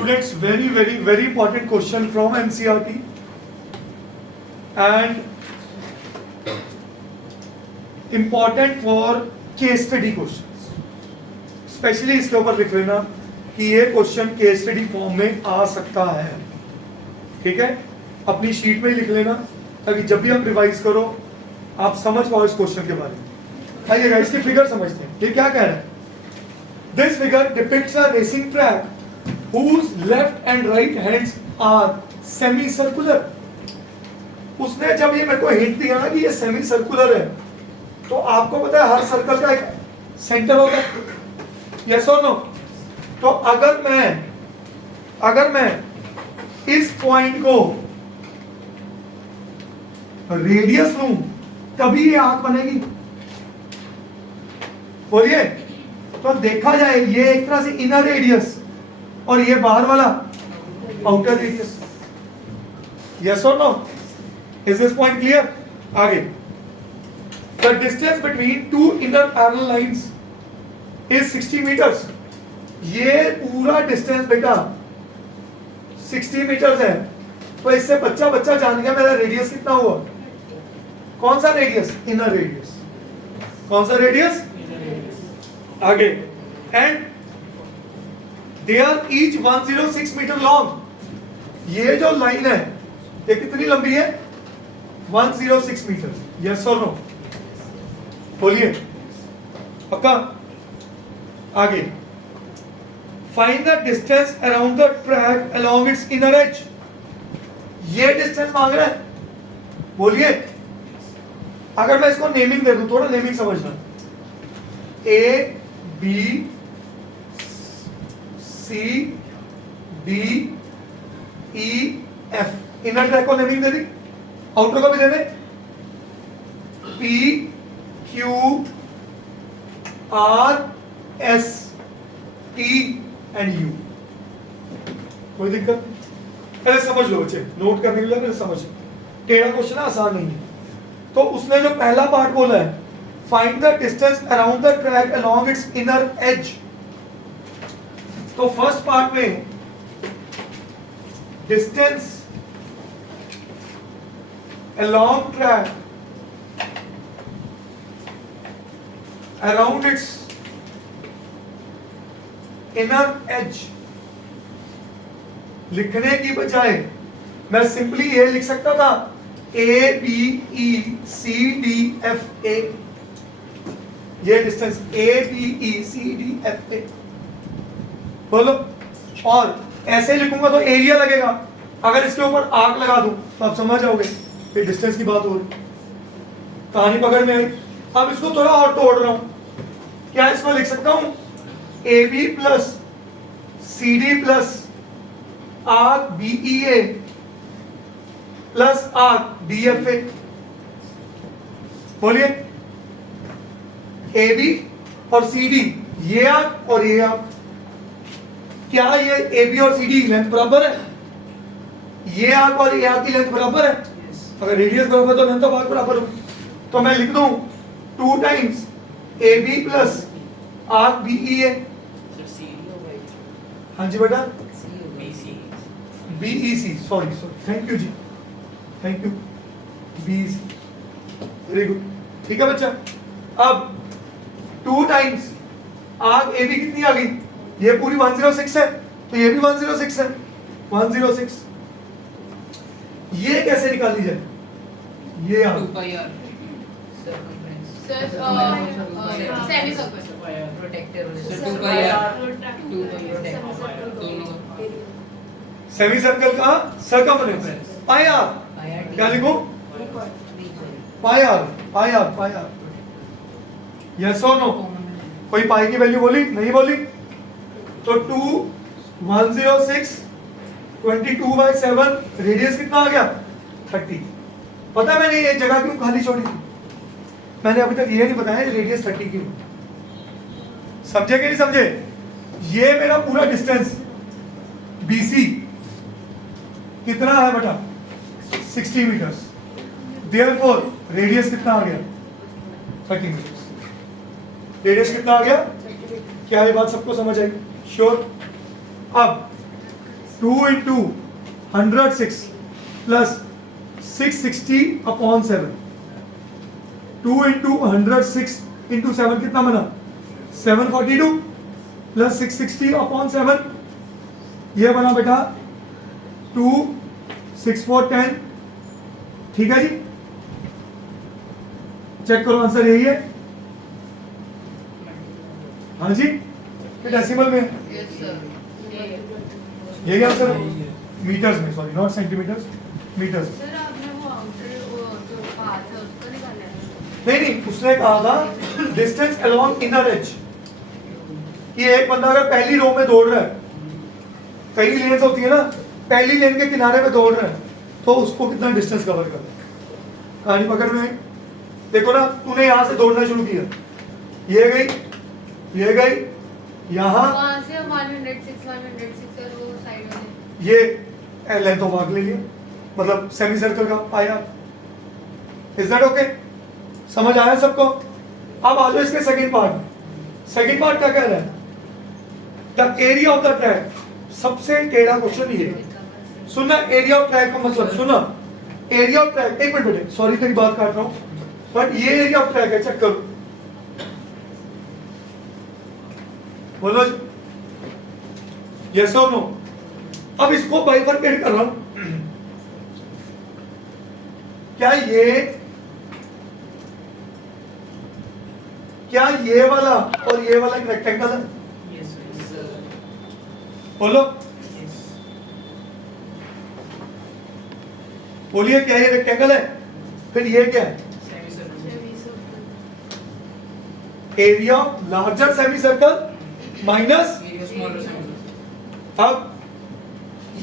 Students, very important question from NCERT and important for case study questions. Specially इसके ऊपर लिख लेना कि ये क्वेश्चन केस स्टडी फॉर्म में आ सकता है. ठीक है, अपनी शीट में ही लिख लेना ताकि जब भी आप रिवाइज करो आप समझ पाओ इस क्वेश्चन के बारे में. आइएगा इसकी फिगर समझते हैं. ये क्या कह रहा है? This figure depicts a racing track whose left and right hands are semi-circular. उसने जब ये मेरे को हिंट दिया ना कि ये सेमी सर्कुलर है, तो आपको पता है हर सर्कल का एक सेंटर होता है, यस और नो? तो अगर मैं इस पॉइंट को रेडियस लूं तभी ये आंख बनेगी. बोलिए. तो देखा जाए ये एक तरह से इनर रेडियस और ये बाहर वाला आउटर रेडियस. यस और no? Is this point clear? आगे. The distance between two inner parallel lines is 60 meters. ये पूरा डिस्टेंस बेटा 60 मीटर्स है. तो इससे बच्चा जान गया मेरा रेडियस कितना हुआ. कौन सा रेडियस? Inner radius. कौन सा रेडियस? आगे. And they are each 106 metre long. ये जो लाइन है ये कितनी लंबी है? 106 मीटर. यस और नो? बोलिए. पक्का? आगे. Find the distance around the track along its inner as. ये डिस्टेंस मांग रहा है. बोलिए. अगर मैं इसको नेमिंग दे दूं, थोड़ा नेमिंग समझना. A B C D E F. Inner track को नेमिंग दे दी, आउटर को भी दे दे. P Q R S T and U. कोई दिक्कत? पहले समझ लो बच्चे, नोट करने के लिए पहले समझ. टेढ़ा क्वेश्चन आसान नहीं है. तो उसने जो पहला पार्ट बोला है, find the distance around the track along its inner edge. तो फर्स्ट पार्ट में distance along track around its inner edge लिखने की बजाय मैं सिंपली ये लिख सकता था A B E C D F A. ये distance A B E C D F A बोलो. और ऐसे लिखूंगा तो एरिया लगेगा. अगर इसके ऊपर आर्क लगा दूं तो आप समझ जाओगे ये डिस्टेंस की बात हो रही. कहानी पकड़ में आई. अब इसको थोड़ा और तोड़ रहा हूं. क्या इसको लिख सकता हूं? A B plus C D plus arc B E A plus arc D F A. बोलिए. ए बी और सी डी, ये आर्क और ये आर्क. क्या ये ए बी और सी डी लेंथ बराबर है? ये आर्क और ये आर्क की लेंथ बराबर है? अगर रेडियस बराबर तो लेंथ ऑफ आर्क बराबर हो. तो मैं लिख दूं 2 times A B plus arc B E A. हाँ जी बेटा. B E C. Sorry. Thank you जी, thank you. B E C. Very good. ठीक है बच्चा. अब 2 टाइम्स आर्क ए बी कितनी आ गई? ये पूरी 106 है, तो ये भी 106 है. 106. ये कैसे निकाली जाए? ये आ सेमी सर्कल का सर्कमफ्रेंस. Pi R. क्या लिखूं? Pi R. Pi R. Pi R. Yes और नो? कोई पाई की वैल्यू बोली? नहीं बोली. तो 2 106 22/7. रेडियस कितना आ गया? 30. पता मैंने ये जगह क्यों खाली छोड़ी थी? मैंने अभी तक ये नहीं बताया रेडियस 30 क्यों. समझे कि नहीं समझे? ये मेरा पूरा डिस्टेंस BC कितना है बेटा? 60 मीटर्स. देयरफॉर रेडियस कितना आ गया? 30 मीटर्स. रेडियस कितना आ गया? क्या ये बात सबको समझ आई? श्योर. अब 2 into 106 plus 660 upon 7. 2 into 106 into 7 कितना बना? 742 plus 660 upon 7 ये बना बेटा 2 6 4 10. ठीक है जी, चेक करो आंसर यही है. हाँ जी, कि डेसिमल में? Yes sir. यही आंसर है. मीटर्स में, sorry not centimetres, metres. Sir आपने वो आउटर जो पाथ है उसको निकाला है? नहीं, उसने कहा था डिस्टेंस अलोंग इनर एज, कि एक बंदा अगर पहली रो में दौड़ रहा है, कई लेन्स होती है ना, पहली लेन के किनारे पे दौड़ रहा है, तो उसको कितना डिस्टेंस कवर करना है. कहानी पकड़ में आई? देखो ना, तूने यहाँ से दौड़ना शुरू किया, ये गई यहाँ, वहाँ से 106 और वो साइड में ये लेंथ ऑफ आर्क ले लिया, मतलब सेमी सर्कल का आया. Is that okay? समझ आया सबको? अब आ जाओ इसके सेकंड पार्ट. सेकंड पार्ट क्या कह रहा है? The area of the track. सबसे टेढ़ा क्वेश्चन ये है. सुनना, एरिया ऑफ ट्रैक का मतलब सुनना. एरिया ऑफ ट्रैक, एक मिनट बेटे, सॉरी तेरी बात काट रहा हूं, बट ये एरिया ऑफ ट्रैक है, चेक करो. बोलो यस और नो. अब इसको बाइफरकेट कर रहा हूं. क्या ये वाला और ये वाला एक रेक्टेंगल है? बोलो, बोलिए, क्या ये रेक्टेंगल है? फिर ये क्या है? Area of larger semi circle minus. अब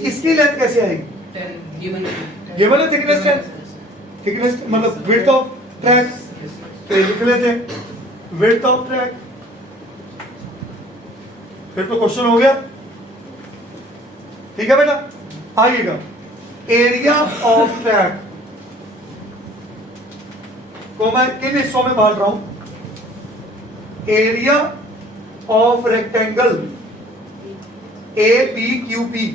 इसकी लेंथ कैसे आएगी? गिवन है थिकनेस 10, थिकनेस मतलब विड्थ ऑफ ट्रैक, तो लिख लेते हैं विड्थ ऑफ ट्रैक. फिर तो क्वेश्चन हो गया. ठीक है बेटा, आइएगा. एरिया ऑफ ट्रैक को मैं किन हिस्सों में बांट रहा हूं? Area of rectangle A B Q P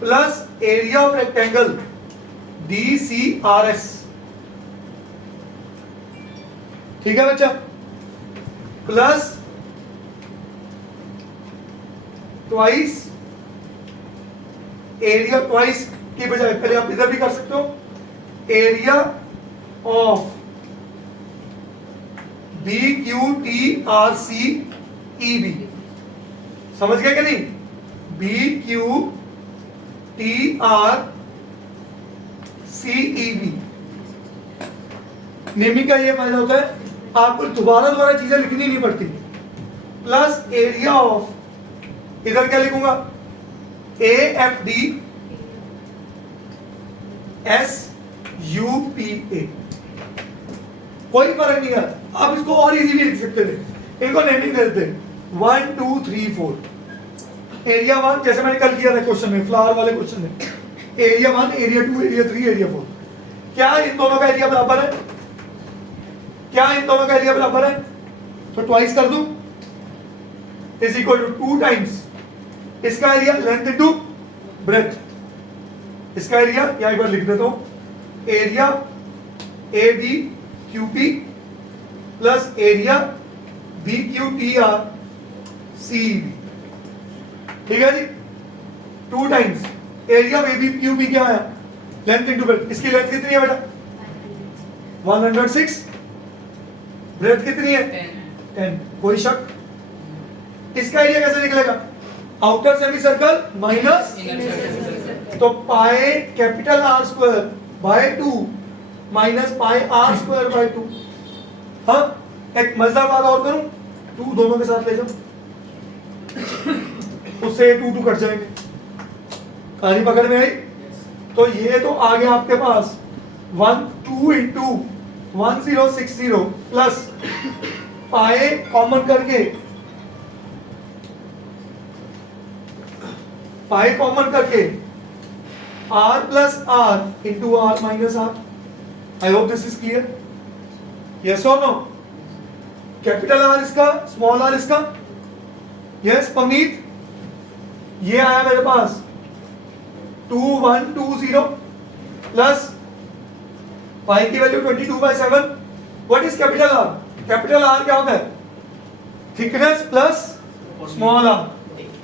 plus area of rectangle D C R S. ठीक है बच्चा, प्लस ट्वाइस एरिया, ट्वाइस की बजाय पहले आप इधर भी कर सकते हो, area of B Q T R C E B. समझ गए कि नहीं? B Q T R C E B. Naming का ये फायदा होता है, आपको दोबारा चीजें लिखनी नहीं पड़ती. प्लस एरिया ऑफ, इधर क्या लिखूंगा? A F D S U P A. कोई फर्क नहीं है. आप इसको और इजीली लिख सकते थे. इनको नेमिंग दे देते 1 2 3 4. एरिया 1 जैसे मैंने कल किया था क्वेश्चन में, फ्लावर वाले क्वेश्चन में, एरिया 1, एरिया 2, एरिया 3, एरिया 4. क्या इन दोनों का एरिया बराबर है? क्या इन दोनों का एरिया बराबर है? तो ट्वाइस कर दूं, इज इक्वल टू 2 टाइम्स इसका एरिया लेंथ इनटू ब्रेथ. इसका एरिया यहां एक बार लिख देता हूं, area A B Q P plus area B Q T R C B. ठीक है जी, 2 times area A B Q B क्या है? Length into breadth. इसकी लेंथ कितनी है बेटा? 106. ब्रेथ कितनी है? 10. कोई शक? इसका एरिया कैसे निकलेगा? आउटर सेमी सर्कल माइनस, तो pi capital R square by 2 minus pi R square by 2. हाँ, एक मजेदार बात और करूं, 2 दोनों के साथ ले जाओ, उससे 2 2 कट जाएंगे. कहानी पकड़ में आई? तो ये तो आ गया आपके पास 1 2 इंटू 1060 प्लस पाए कॉमन करके, पाई कॉमन करके r plus r into r minus r. I hope this is clear. Yes और नो? कैपिटल R इसका, स्मॉल r इसका, यस पमीत, ये आया मेरे पास 2120 प्लस पाई की value 22/7. What is capital R? Capital R क्या होता है? Thickness plus small R.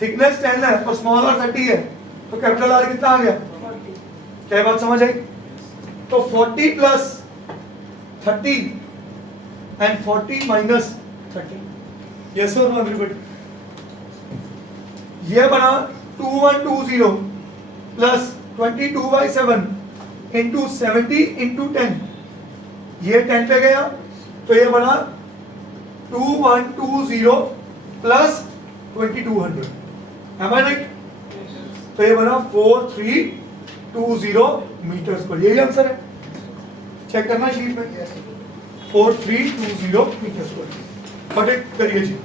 Thickness 10 है और स्मॉल आर 30 है, तो कैपिटल आर कितना आ गया? क्या बात समझ आई? तो 40 प्लस 30 एंड 40 माइनस 30. यस और नो एवरीबॉडी? ये बना 2120 प्लस 22/7 इंटू 70 इंटू 10. ये 10 पे गया तो ये बना 2120 प्लस 2200. Am I right? तो ये बना 4320 मीटर्स पर. यही आंसर है, चेक करना शीट में. 4320 मीटर्स पर. करिए जी.